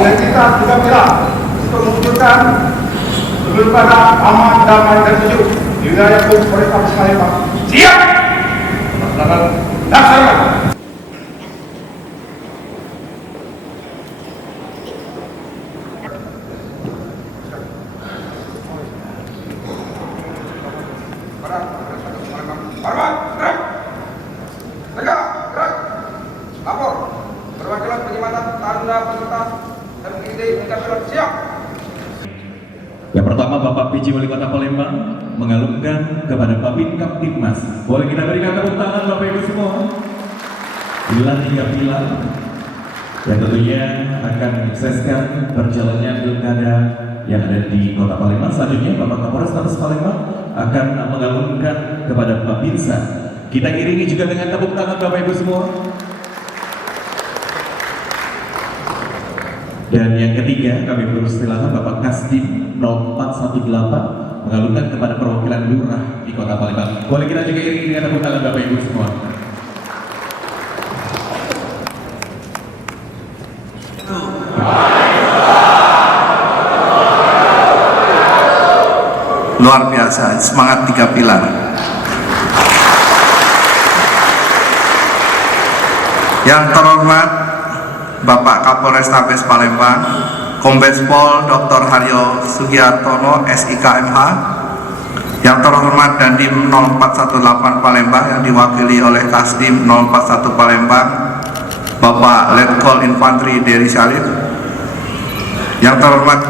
oleh kita juga bilang untuk mewujudkan pilkada aman, damai dan sejuk di wilayah Polrestabes Palembang. Siap! Laksanakan. Lapor perwakilan penyelamatan Taruna peserta dan ide mencapai siap. Yang pertama Bapak PJ Wali Kota Palembang mengalungkan kepada Babin Kamtibmas. Boleh kita berikan tepuk tangan Bapak Ibu semua. Pilar 3 pilar yang tentunya akan menyukseskan perjalanannya pilkada yang ada di Kota Palembang. Selanjutnya Bapak Kapolrestabes Palembang akan mengalungkan kepada Babinsa. Kita iringi juga dengan tepuk tangan Bapak Ibu semua. Dan yang ketiga, kami persilakan Bapak Kasdim 0418 mengalungkan kepada perwakilan lurah di Kota Palembang. Boleh kita juga iringi dengan tepuk tangan Bapak Ibu semua. Luar biasa, semangat 3 pilar. Yang terhormat Bapak Kapolrestabes Palembang, Kombes Pol Dr. Haryo Sugiartono, SIKMH. Yang terhormat Dandim 0418 Palembang yang diwakili oleh Kasdim 041 Palembang, Bapak Letkol Infantri Dery Syarif. Yang terhormat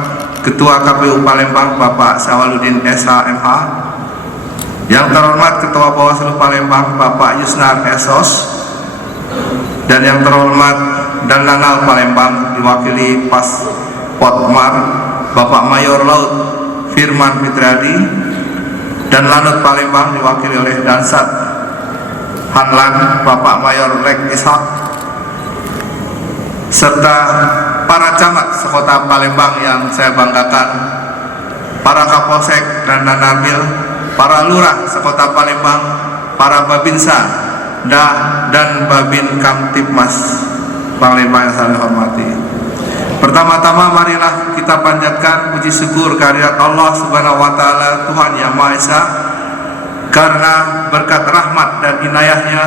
Ketua KPU Palembang Bapak Syawaludin SHMH. Yang terhormat Ketua Bawaslu Palembang Bapak Yusnar Esos. Dan yang terhormat dan Lanal Palembang diwakili Pas Potmar Bapak Mayor Laut Firman Fitriadi, dan Lanut Palembang diwakili oleh Dansat Hanlan Bapak Mayor Lek Ishak, serta para camat sekota Palembang yang saya banggakan, para Kapolsek dan Danarmil, para lurah sekota Palembang, para Babinsa dan Babin Kamtibmas Palembang yang saya hormati. Pertama-tama marilah kita panjatkan puji syukur kehadirat Allah Subhanahu wa taala, Tuhan Yang Maha Esa, karena berkat rahmat dan inayahnya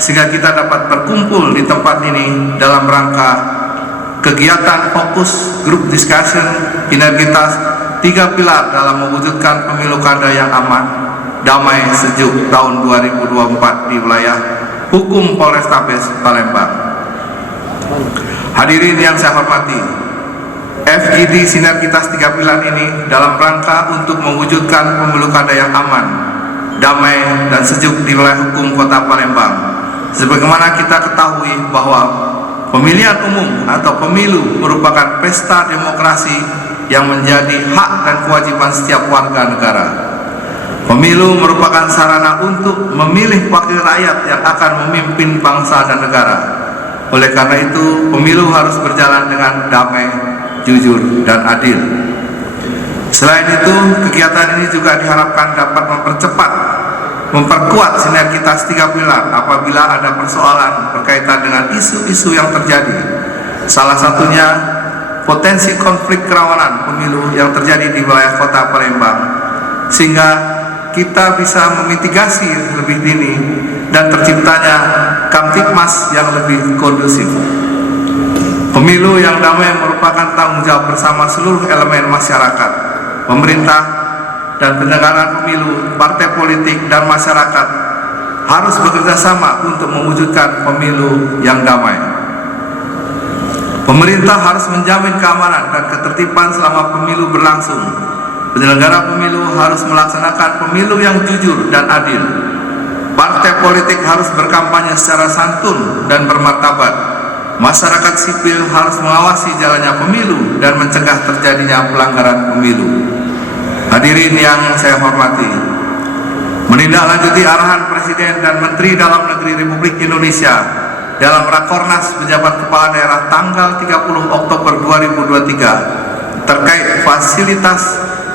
sehingga kita dapat berkumpul di tempat ini dalam rangka kegiatan fokus group discussion sinergitas 3 pilar dalam mewujudkan pemilu kada yang aman, damai, sejuk tahun 2024 di wilayah hukum Polrestabes Palembang. Hadirin yang saya hormati, FGD Sinergitas 3 Pilar ini dalam rangka untuk mewujudkan pemilu kada yang aman, damai, dan sejuk di wilayah hukum Kota Palembang. Sebagaimana kita ketahui bahwa pemilihan umum atau pemilu merupakan pesta demokrasi yang menjadi hak dan kewajiban setiap warga negara. Pemilu merupakan sarana untuk memilih wakil rakyat yang akan memimpin bangsa dan negara. Oleh karena itu, pemilu harus berjalan dengan damai, jujur, dan adil. Selain itu, kegiatan ini juga diharapkan dapat memperkuat sinergitas 3 pilar apabila ada persoalan berkaitan dengan isu-isu yang terjadi. Salah satunya potensi konflik kerawanan pemilu yang terjadi di wilayah Kota Palembang, sehingga kita bisa memitigasi lebih dini dan terciptanya Kamtibmas yang lebih kondusif. Pemilu yang damai merupakan tanggung jawab bersama seluruh elemen masyarakat, pemerintah, dan penyelenggaraan pemilu, partai politik, dan masyarakat harus bekerja sama untuk mewujudkan pemilu yang damai. Pemerintah harus menjamin keamanan dan ketertiban selama pemilu berlangsung. Penyelenggara pemilu harus melaksanakan pemilu yang jujur dan adil. Partai politik harus berkampanye secara santun dan bermartabat. Masyarakat sipil harus mengawasi jalannya pemilu dan mencegah terjadinya pelanggaran pemilu. Hadirin yang saya hormati, menindaklanjuti arahan Presiden dan Menteri Dalam Negeri Republik Indonesia dalam Rakornas Pejabat Kepala Daerah tanggal 30 Oktober 2023 terkait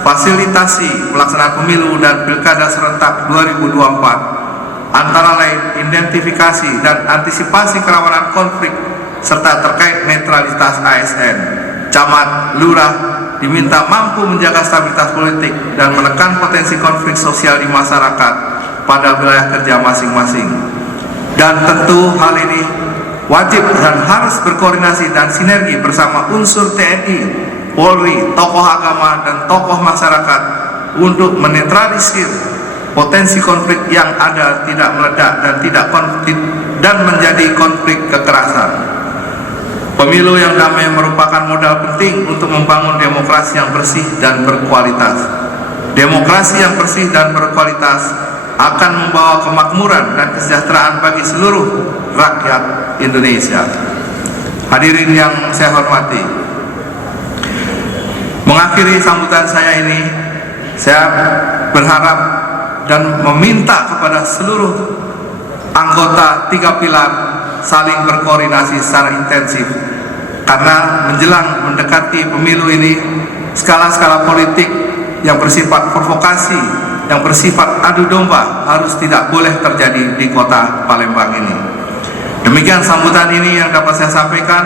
fasilitasi pelaksanaan pemilu dan pilkada serentak 2024, antara lain identifikasi dan antisipasi kerawanan konflik serta terkait netralitas ASN. camat, lurah diminta mampu menjaga stabilitas politik dan menekan potensi konflik sosial di masyarakat pada wilayah kerja masing-masing. Dan tentu hal ini wajib dan harus berkoordinasi dan sinergi bersama unsur TNI, Polri, tokoh agama, dan tokoh masyarakat untuk menetralisir potensi konflik yang ada tidak meledak dan menjadi konflik kekerasan. Pemilu yang damai merupakan modal penting untuk membangun demokrasi yang bersih dan berkualitas. Demokrasi yang bersih dan berkualitas akan membawa kemakmuran dan kesejahteraan bagi seluruh rakyat Indonesia. Hadirin yang saya hormati, mengakhiri sambutan saya ini, saya berharap dan meminta kepada seluruh anggota 3 pilar saling berkoordinasi secara intensif, karena menjelang mendekati pemilu ini, skala-skala politik yang bersifat provokasi, yang bersifat adu domba harus tidak boleh terjadi di kota Palembang ini. Demikian sambutan ini yang dapat saya sampaikan.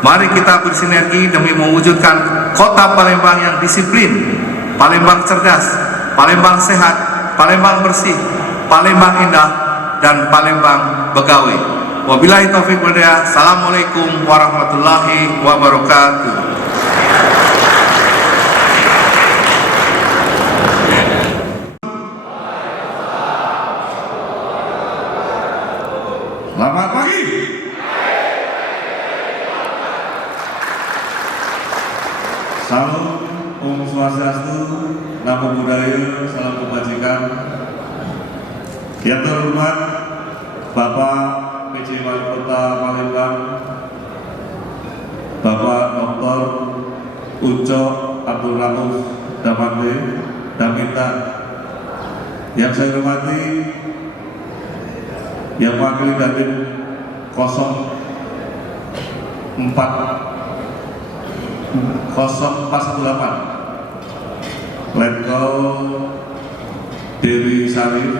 Mari kita bersinergi demi mewujudkan kota Palembang yang disiplin, Palembang cerdas, Palembang sehat, Palembang bersih, Palembang indah, dan Palembang begawi. Wabillahi taufiq wal hidayah. Assalamualaikum warahmatullahi wabarakatuh. Selamat pagi. Salam Om Swastiastu, Namo Buddhaya, salam kebajikan. Yang terhormat Bapak PJ Wali Kota Palembang, Bapak Dr. Ucok Abdul Rauf Damande Damita. Yang saya hormati yang mewakili Dandim 0418 Letkol Dewi Sarif.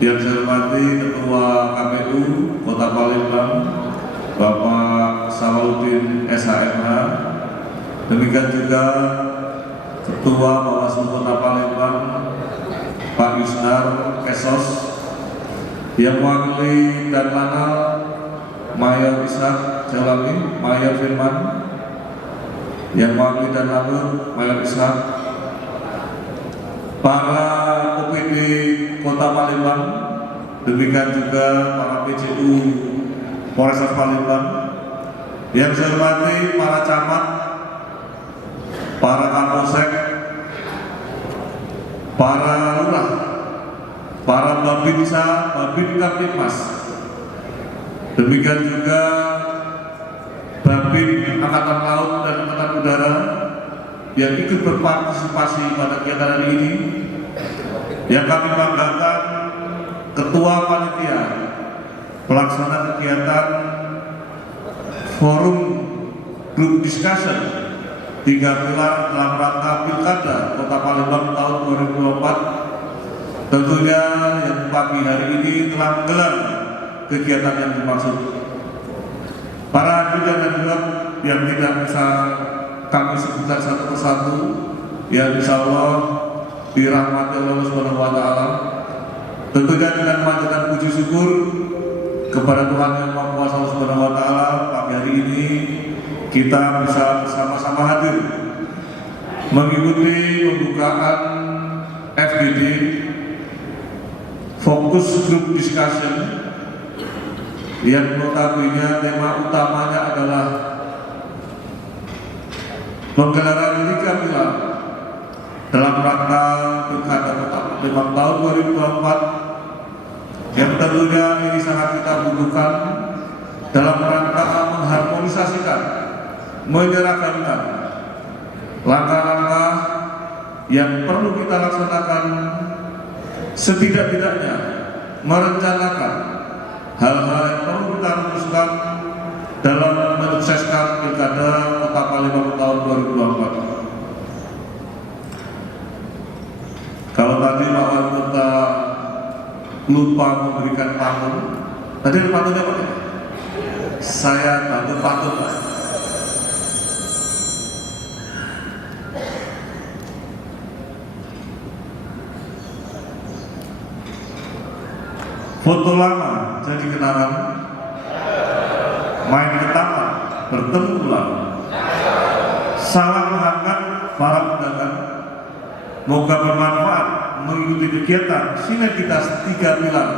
Yang saya hormati Ketua KPU Kota Palembang Bapak Sawaluddin SHMH. Demikian juga Ketua Bawaslu Kota Palembang Pak Yusnar Esos. Yang mewakili dan Lanal Mayor Ishak Jalami, Mayor Firman. Yang mewakili dan Lanal Mayor Ishak. Para OPD Kota Palembang, demikian juga para PCU Polres Palembang. Yang saya hormati para camat, para kapolsek, para lurah, para babinsa, babin Kaptimas, demikian juga babin Angkatan Laut dan Angkatan Udara yang ikut berpartisipasi pada kegiatan hari ini. Yang kami banggakan Ketua Panitia Pelaksana kegiatan Forum Group Discussion 3 pilar dalam rangka Pilkada Kota Palembang tahun 2024. Tentunya yang pagi hari ini telah menggelar kegiatan yang dimaksud. Para hadirin dan hadirat yang tidak bisa kami sebutkan satu persatu, yang insya Allah dirahmati Allah Subhanahu wa Ta'ala. Tentunya dengan memanjatkan puji syukur kepada Tuhan Yang Maha Kuasa Allah Subhanahu wa Ta'ala, pagi hari ini kita bisa bersama-sama hadir mengikuti pembukaan FGD Focus Group Discussion yang notabene tema utamanya adalah penggelaran 3 pilar dalam rangka Pilkada Kota Palembang tahun 2024 yang tentunya ini sangat kita butuhkan dalam rangka mengharmonisasikan, menyeragamkan langkah-langkah yang perlu kita laksanakan, setidak-tidaknya merencanakan hal-hal yang perlu kita rumuskan dalam menyukseskan Pilkada Kota Palembang tahun 2024. Kalau tadi Pak Wali Kota lupa memberikan pantun, tadi ada pantunnya Pak? Saya bantu pantun Pak. Foto lama jadi kenangan, main ke taman bertemu ulang, salam hangat para undangan, moga bermanfaat mengikuti kegiatan sinergitas 3 pilar.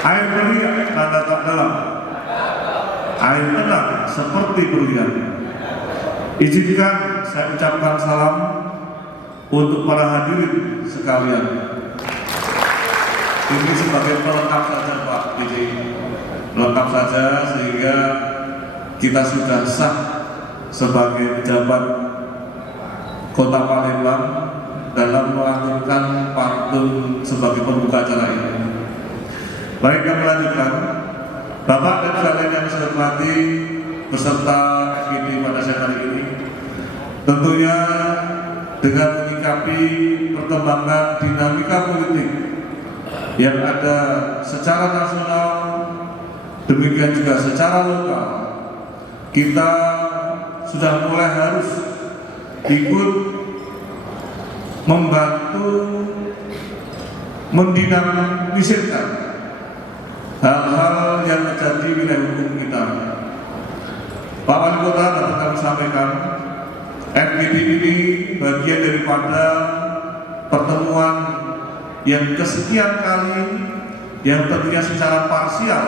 Air meriah tanda tak dalam, air tenang seperti berlian. Izinkan saya ucapkan salam untuk para hadirin sekalian. Ini sebagai pelengkap saja Pak Didi, pelengkap saja sehingga kita sudah sah sebagai pejabat Kota Palembang dalam melakukan pantun sebagai pembuka acara ini. Baik, kami lanjutkan. Bapak dan sekalian yang saya hormati beserta FGD pada siang hari ini, tentunya dengan menyikapi perkembangan dinamika politik yang ada secara nasional, demikian juga secara lokal, kita sudah mulai harus ikut membantu mendinamisirkan hal-hal yang terjadi di wilayah hukum kita. Pak Wali Kota dapat kami sampaikan, FGD ini bagian daripada pertemuan yang kesekian kali yang tentunya secara parsial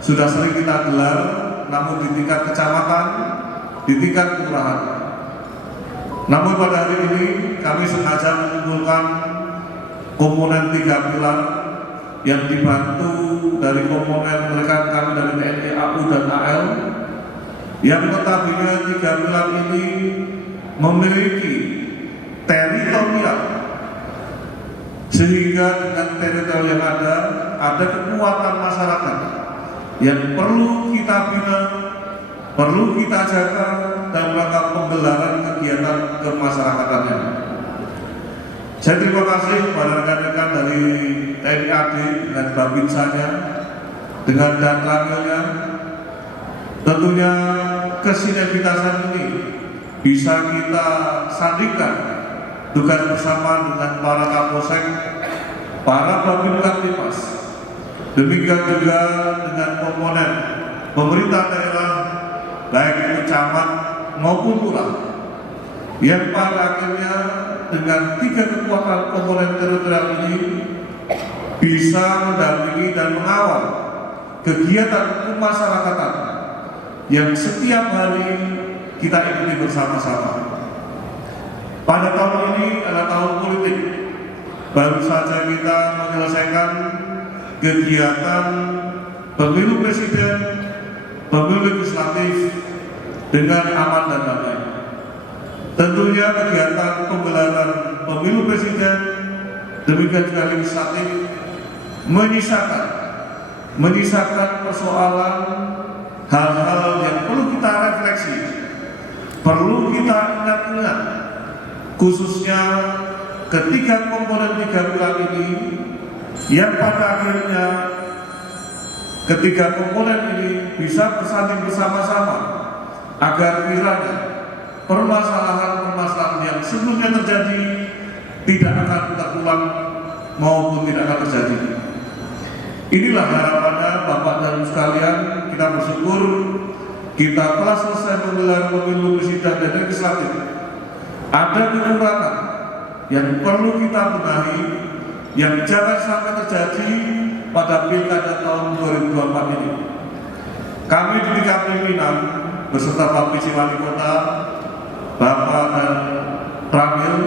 sudah sering kita gelar, namun di tingkat kecamatan, di tingkat kelurahan. Namun pada hari ini kami sengaja mengumpulkan komponen 3 pilar yang dibantu dari komponen rekan kami dari TNI, AU dan AL, yang notabene 3 pilar ini memiliki teritorial, sehingga dengan teritorial yang ada kekuatan masyarakat yang perlu kita bina, perlu kita jaga dalam rangka penggelaran kegiatan kemasyarakatannya. Saya terima kasih kepada rekan-rekan dari TNI AD dengan babinsanya, dengan danlanilnya. Tentunya kesinergitasan ini bisa kita sandingkan tugas bersama dengan para Kapolsek, para Babin Kamtibmas, demikian juga dengan komponen pemerintah daerah, baik itu camat maupun lurah, yang pada akhirnya dengan 3 kekuatan komponen teritorial ini bisa mendampingi dan mengawal kegiatan kemasyarakatan yang setiap hari kita ikuti bersama-sama. Pada tahun ini adalah tahun politik. Baru saja kita menyelesaikan kegiatan pemilu presiden, pemilu legislatif dengan aman dan damai. Tentunya kegiatan penggelaran pemilu presiden, demikian juga legislatif menyisakan persoalan hal-hal yang perlu kita refleksi, perlu kita ingat-ingat, khususnya ketiga komponen 3 pilar ini yang pada akhirnya ketiga komponen ini bisa bersanding bersama-sama agar kiranya permasalahan-permasalahan yang sebelumnya terjadi tidak akan terulang maupun tidak akan terjadi. Inilah harapannya Bapak dan Ibu sekalian. Kita bersyukur kita telah selesai menggelar pemilu presiden dan legislatif. Ada kekurangan yang perlu kita benahi, yang jangan sampai terjadi pada pilkada tahun 2024 ini. Kami di tingkat pimpinan beserta Pak PC Wali Kota, Bapak dan Ramil,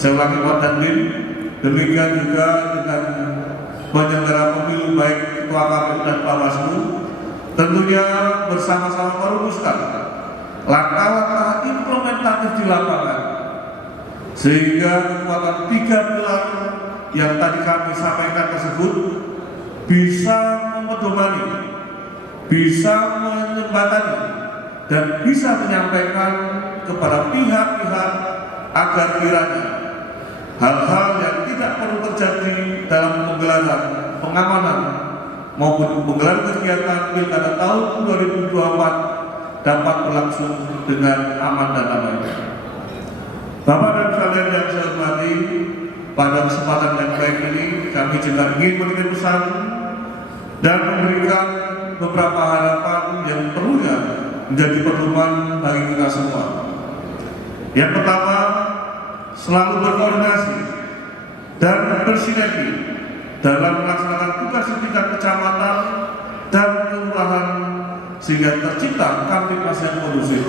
saya ulangi Pak Dandim, demikian juga dengan penyelenggara pemilu baik Ketua KPU dan Bawaslu, tentunya bersama-sama merumuskan langkah-langkah implementatif di lapangan sehingga kekuatan 3 pilar yang tadi kami sampaikan tersebut bisa memedomani, bisa menjembatani, dan bisa menyampaikan kepada pihak-pihak agar kiranya hal-hal yang tidak perlu terjadi dalam penggelaran pengamanan maupun penggelaran kegiatan pilkada tahun 2024 dapat berlangsung dengan aman dan damai. Bapak dan sekalian yang saya hormati, pada kesempatan yang baik ini kami juga ingin memberikan pesan dan memberikan beberapa harapan yang perlunya menjadi pedoman bagi kita semua. Yang pertama, selalu berkoordinasi dan bersinergi dalam melaksanakan tugas di tingkat kecamatan dan kelurahan sehingga tercipta Kamtipmas yang kondusif.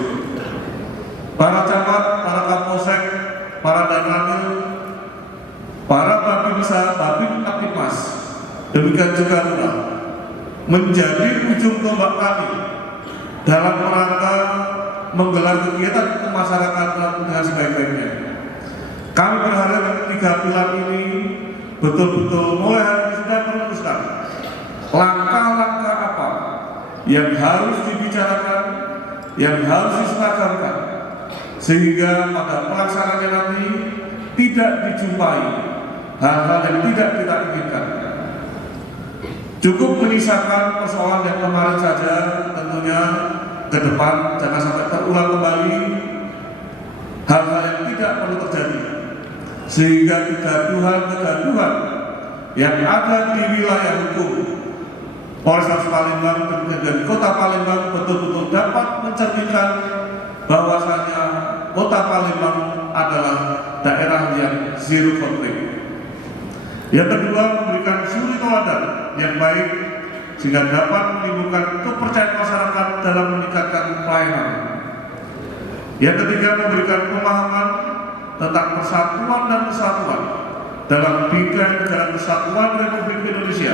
Para camat, para kapolsek, para danramil, para babinsa, babin Kamtipmas, demikian juga lurah menjadi ujung tombak kami dalam rangka menggelar kegiatan kemasyarakatan dengan sebaik-baiknya. Kami berharap 3 pilar ini betul-betul mulai hari ini sudah merumuskan langkah-langkah apa yang harus dibicarakan, yang harus disepakatkan, sehingga pada pelaksanaannya nanti tidak dijumpai hal-hal yang tidak kita inginkan. Cukup menyisakan persoalan yang kemarin saja, tentunya ke depan jangan sampai terulang kembali hal-hal yang tidak perlu terjadi, sehingga kegaduhan yang ada di wilayah hukum Polrestabes Palembang dan Kota Palembang betul-betul dapat mencerminkan bahwasanya Kota Palembang adalah daerah yang zero konflik. Yang kedua, memberikan suri teladan yang baik sehingga dapat menimbulkan kepercayaan masyarakat dalam meningkatkan pelayanan. Yang ketiga, memberikan pemahaman tentang persatuan dan kesatuan dalam bingkai negara kesatuan Republik Indonesia,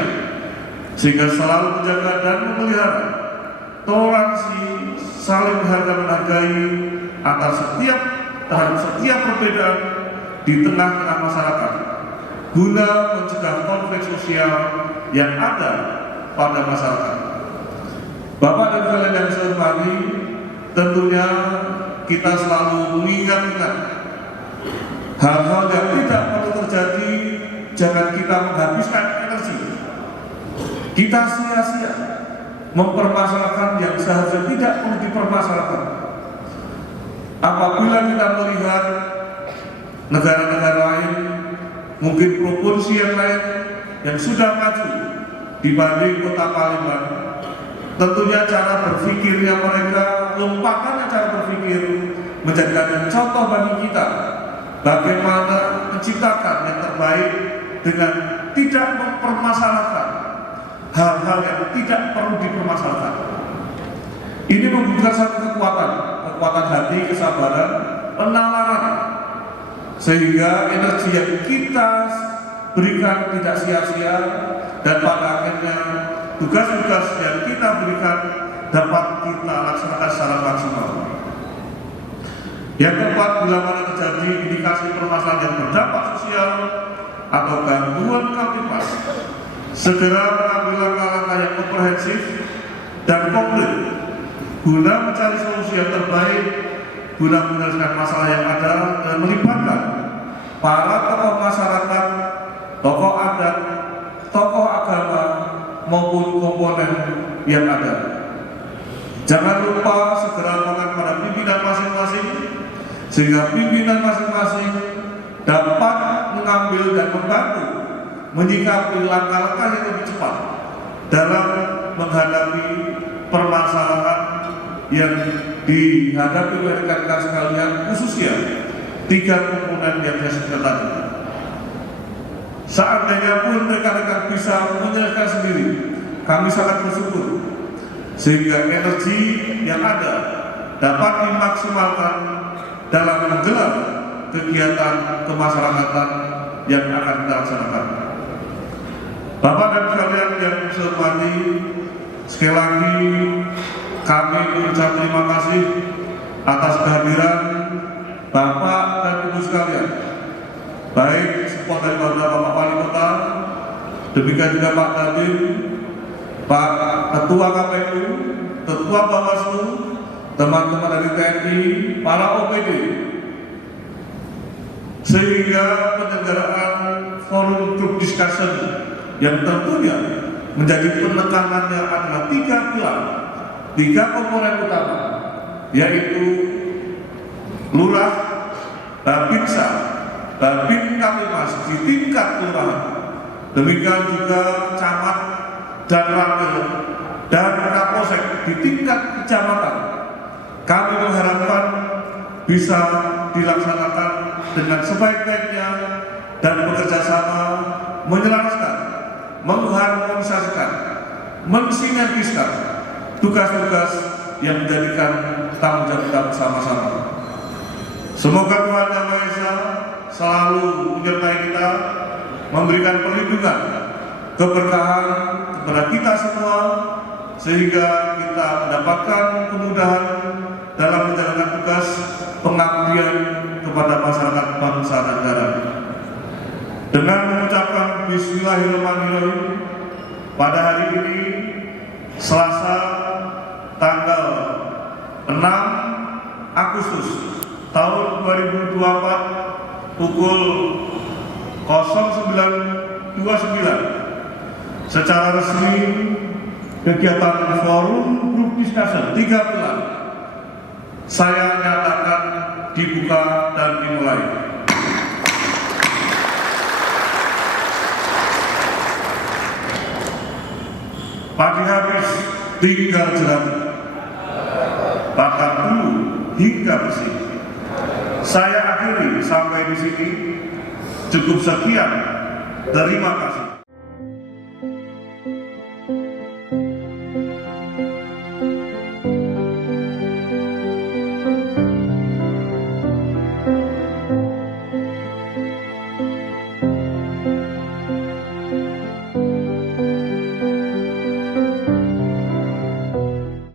sehingga selalu menjaga dan memelihara toleransi, saling menghargai antar terhadap setiap perbedaan di tengah-tengah masyarakat, guna mencegah konflik sosial yang ada pada masyarakat. Bapak dan kalian yang saya hormati, tentunya kita selalu mengingat-ingat hal-hal yang tidak perlu terjadi. Jangan kita menghabiskan energi kita sia-sia mempermasalahkan yang seharusnya tidak perlu dipermasalahkan. Apabila kita melihat negara-negara lain, mungkin provinsi yang lain yang sudah maju dibanding Kota Palembang, tentunya cara berpikirnya mereka, lompatannya cara berpikir menjadikan contoh bagi kita bagaimana menciptakan yang terbaik dengan tidak mempermasalahkan hal-hal yang tidak perlu dipermasalahkan. Ini membutuhkan satu kekuatan hati, kesabaran, penalaran, sehingga energi yang kita berikan tidak sia-sia dan pada akhirnya tugas-tugas yang kita berikan dapat kita laksanakan secara maksimal. Yang keempat, bila mana terjadi indikasi permasalahan yang berdampak sosial atau gangguan Kamtipmas, segera mengambil langkah-langkah yang komprehensif dan konkret guna mencari solusi yang terbaik, guna menyelesaikan masalah yang ada dan melibatkan para tokoh masyarakat, tokoh adat, tokoh agama maupun komponen yang ada. Jangan lupa segera mengangkat pada pimpinan masing-masing, sehingga pimpinan masing-masing dapat mengambil dan membantu menyikapi langkah-langkah yang lebih cepat dalam menghadapi permasalahan yang dihadapi oleh rekan-rekan sekalian, khususnya 3 komponen yang saya sebutkan tadi. Seandainya pun rekan-rekan bisa menyelesaikan sendiri, kami sangat bersyukur, sehingga energi yang ada dapat dimaksimalkan dalam menggelar kegiatan kemasyarakatan yang akan kita laksanakan. Bapak dan sekalian yang saya hormati, sekali lagi kami mengucap terima kasih atas kehadiran Bapak dan Ibu sekalian, baik support dari Bapak Wali Kota, demikian juga Pak Dandim, Pak Ketua KPU, Ketua Bawaslu, teman-teman dari TNI, para OPD, sehingga penyelenggaraan forum group discussion yang tentunya menjadi penekanannya adalah 3 pilar, 3 komponen utama, yaitu lurah, babinsa, babin Babin Kaptimas di tingkat kelurahan, demikian juga camat dan ramil dan kapolsek di tingkat kecamatan, kami mengharapkan bisa dilaksanakan dengan sebaik-baiknya dan bekerja sama, menyelaraskan, mengharmonisasikan, mensinergiskan tugas-tugas yang menjadikan tanggung jawab kita bersama-sama. Semoga Tuhan Yang Maha Esa selalu menyertai kita, memberikan perlindungan, keberkahan kepada kita semua, sehingga kita mendapatkan kemudahan dalam menjalankan tugas pengabdian kepada masyarakat bangsa dan negara. Dengan mengucapkan Bismillahirrahmanirrahim, pada hari ini Selasa tanggal 6 Agustus tahun 2024 pukul 09.29 secara resmi kegiatan forum group discussion 3 pilar saya nyatakan dibuka dan dimulai. Pagi habis tinggal jerami, bakar dulu hingga bersih. Saya akhiri sampai di sini. Cukup sekian. Terima kasih.